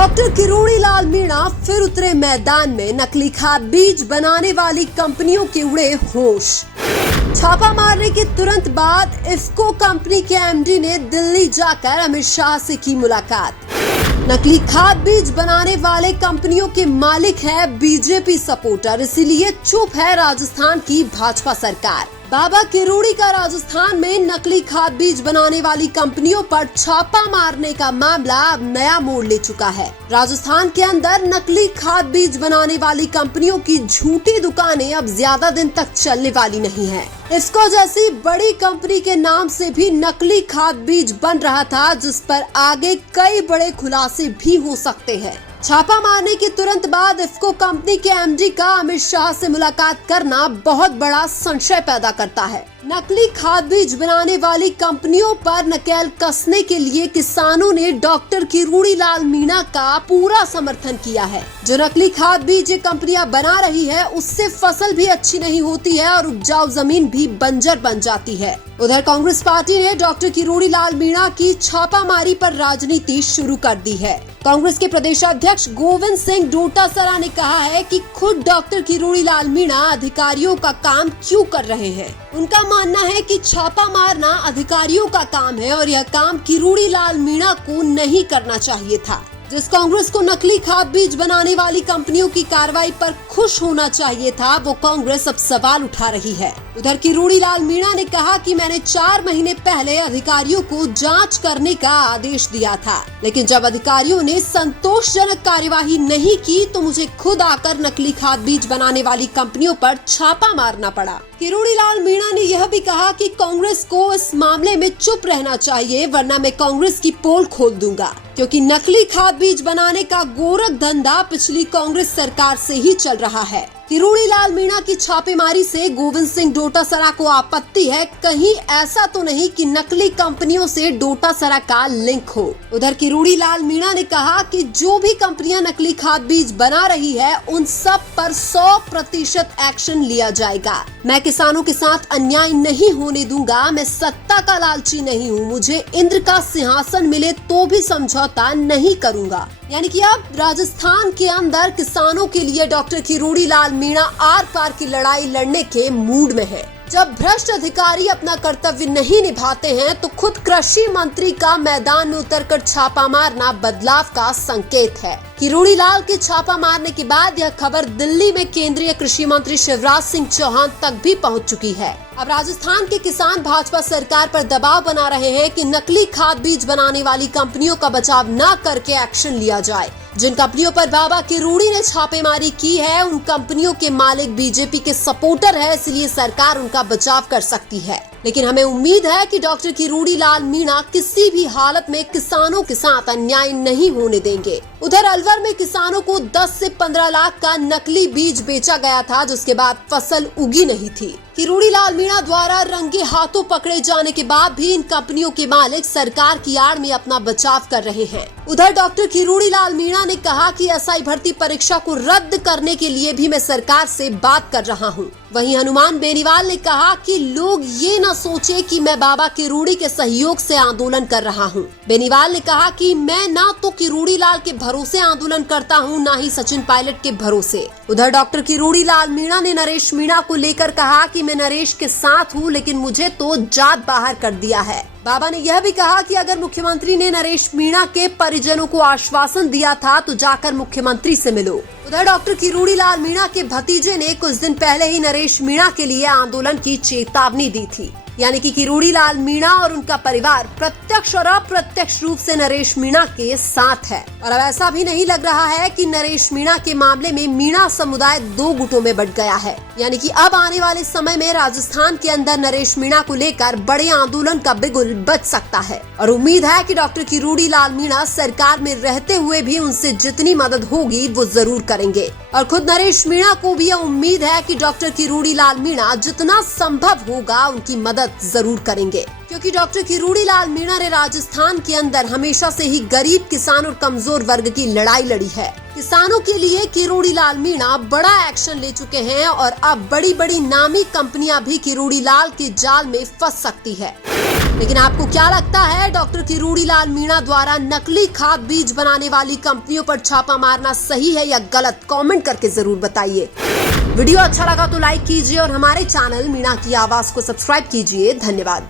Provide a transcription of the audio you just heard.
Doctor Kirori Lal Meena फिर उतरे मैदान में। नकली खाद बीज बनाने वाली कंपनियों के उड़े होश। छापा मारने के तुरंत बाद इफ्को कंपनी के एमडी ने दिल्ली जाकर अमित शाह से की मुलाकात। नकली खाद बीज बनाने वाले कंपनियों के मालिक है बीजेपी सपोर्टर, इसीलिए चुप है राजस्थान की भाजपा सरकार। बाबा किरोड़ी का राजस्थान में नकली खाद बीज बनाने वाली कंपनियों पर छापा मारने का मामला अब नया मोड़ ले चुका है। राजस्थान के अंदर नकली खाद बीज बनाने वाली कंपनियों की झूठी दुकानें अब ज्यादा दिन तक चलने वाली नहीं है। इफ्को जैसी बड़ी कंपनी के नाम से भी नकली खाद बीज बन रहा था, जिस पर आगे कई बड़े खुलासे भी हो सकते हैं। छापा मारने के तुरंत बाद इफ्को कंपनी के एमडी का अमित शाह से मुलाकात करना बहुत बड़ा संशय पैदा करता है। नकली खाद बीज बनाने वाली कंपनियों पर नकेल कसने के लिए किसानों ने डॉक्टर किरोड़ी लाल मीणा का पूरा समर्थन किया है। जो नकली खाद बीज ये कंपनियां बना रही है, उससे फसल भी अच्छी नहीं होती है और उपजाऊ जमीन भी बंजर बन जाती है। उधर कांग्रेस पार्टी ने डॉक्टर किरोड़ी लाल मीणा की छापामारी पर राजनीति शुरू कर दी है। कांग्रेस के प्रदेशाध्यक्ष गोविंद सिंह डोटासरा ने कहा है कि खुद डॉक्टर किरोड़ी लाल मीणा अधिकारियों का काम क्यों कर रहे हैं। उनका मानना है कि छापा मारना अधिकारियों का काम है और यह काम किरोड़ी लाल मीणा को नहीं करना चाहिए था। जिस कांग्रेस को नकली खाद बीज बनाने वाली कंपनियों की कार्रवाई पर खुश होना चाहिए था, वो कांग्रेस अब सवाल उठा रही है। उधर किरोड़ी लाल मीणा ने कहा कि मैंने 4 महीने पहले अधिकारियों को जांच करने का आदेश दिया था, लेकिन जब अधिकारियों ने संतोषजनक कार्यवाही नहीं की तो मुझे खुद आकर नकली खाद बीज बनाने वाली कंपनियों पर छापा मारना पड़ा। किरोड़ी लाल मीणा ने यह भी कहा कि कांग्रेस को इस मामले में चुप रहना चाहिए, वरना मैं कांग्रेस की पोल खोल दूंगा, क्योंकि नकली खाद बीज बनाने का गोरख धंधा पिछली कांग्रेस सरकार से ही चल रहा है। किरोड़ी लाल मीणा की छापेमारी से गोविंद सिंह डोटासरा को आपत्ति है, कहीं ऐसा तो नहीं कि नकली कंपनियों से डोटासरा का लिंक हो। उधर किरोड़ी लाल मीणा ने कहा कि जो भी कंपनियां नकली खाद बीज बना रही है, उन सब पर 100% एक्शन लिया जाएगा। मैं किसानों के साथ अन्याय नहीं होने दूंगा। मैं सत्ता का लालची नहीं हूँ। मुझे इंद्र का सिंहासन मिले तो भी समझौता नहीं करूंगा। यानी कि अब राजस्थान के अंदर किसानों के लिए डॉक्टर किरोड़ी लाल मीणा आर पार की लड़ाई लड़ने के मूड में है। जब भ्रष्ट अधिकारी अपना कर्तव्य नहीं निभाते हैं तो खुद कृषि मंत्री का मैदान में उतरकर छापा मारना बदलाव का संकेत है। किरोड़ी लाल के छापा मारने के बाद यह खबर दिल्ली में केंद्रीय कृषि मंत्री शिवराज सिंह चौहान तक भी पहुंच चुकी है। अब राजस्थान के किसान भाजपा सरकार पर दबाव बना रहे हैं कि नकली खाद बीज बनाने वाली कंपनियों का बचाव न करके एक्शन लिया जाए। जिन कंपनियों पर बाबा किरोड़ी ने छापेमारी की है, उन कंपनियों के मालिक बीजेपी के सपोर्टर है, इसलिए सरकार उनका बचाव कर सकती है। लेकिन हमें उम्मीद है कि डॉक्टर किरोड़ी लाल मीणा किसी भी हालत में किसानों के साथ अन्याय नहीं होने देंगे। उधर अलवर में किसानों को 10 से 15 लाख का नकली बीज बेचा गया था, जिसके बाद फसल उगी नहीं थी। किरोड़ी लाल मीणा द्वारा रंगे हाथों पकड़े जाने के बाद भी इन कंपनियों के मालिक सरकार की आड़ में अपना बचाव कर रहे हैं। उधर डॉक्टर किरोड़ी लाल मीणा ने कहा कि एसआई भर्ती परीक्षा को रद्द करने के लिए भी मैं सरकार से बात कर रहा हूं। वहीं हनुमान बेनीवाल ने कहा कि लोग ये न सोचे कि मैं बाबा किरोड़ी के सहयोग से आंदोलन कर रहा हूं। बेनीवाल ने कहा कि मैं ना तो किरोड़ी लाल के भरोसे आंदोलन करता हूं, ना ही सचिन पायलट के भरोसे। उधर डॉक्टर किरोड़ी लाल मीणा ने नरेश मीणा को लेकर कहा कि मैं नरेश के साथ हूं, लेकिन मुझे तो जात बाहर कर दिया है। बाबा ने यह भी कहा कि अगर मुख्यमंत्री ने नरेश मीणा के परिजनों को आश्वासन दिया था तो जाकर मुख्यमंत्री से मिलो। उधर डॉक्टर किरोड़ी लाल मीणा के भतीजे ने कुछ दिन पहले ही नरेश मीणा के लिए आंदोलन की चेतावनी दी थी। यानी कि किरोड़ी लाल मीणा और उनका परिवार प्रत्यक्ष और अप्रत्यक्ष रूप से नरेश मीणा के साथ है। और अब ऐसा भी नहीं लग रहा है कि नरेश मीणा के मामले में मीणा समुदाय 2 गुटों में बंट गया है। यानी कि अब आने वाले समय में राजस्थान के अंदर नरेश मीणा को लेकर बड़े आंदोलन का बिगुल बच सकता है। और उम्मीद है कि डॉक्टर किरोड़ी लाल मीणा सरकार में रहते हुए भी उनसे जितनी मदद होगी वो जरूर करेंगे। और खुद नरेश मीणा को भी यह उम्मीद है कि डॉक्टर किरोड़ी लाल मीणा जितना संभव होगा उनकी मदद जरूर करेंगे, क्योंकि डॉक्टर किरोड़ी लाल मीणा ने राजस्थान के अंदर हमेशा से ही गरीब किसान और कमजोर वर्ग की लड़ाई लड़ी है। किसानों के लिए किरोड़ी लाल मीणा बड़ा एक्शन ले चुके हैं और अब बड़ी बड़ी नामी कंपनियां भी किरोड़ी लाल के जाल में फंस सकती है। लेकिन आपको क्या लगता है, डॉक्टर किरोड़ीलाल मीणा द्वारा नकली खाद बीज बनाने वाली कंपनियों पर छापा मारना सही है या गलत? कमेंट करके जरूर बताइए। वीडियो अच्छा लगा तो लाइक कीजिए और हमारे चैनल मीणा की आवाज को सब्सक्राइब कीजिए। धन्यवाद।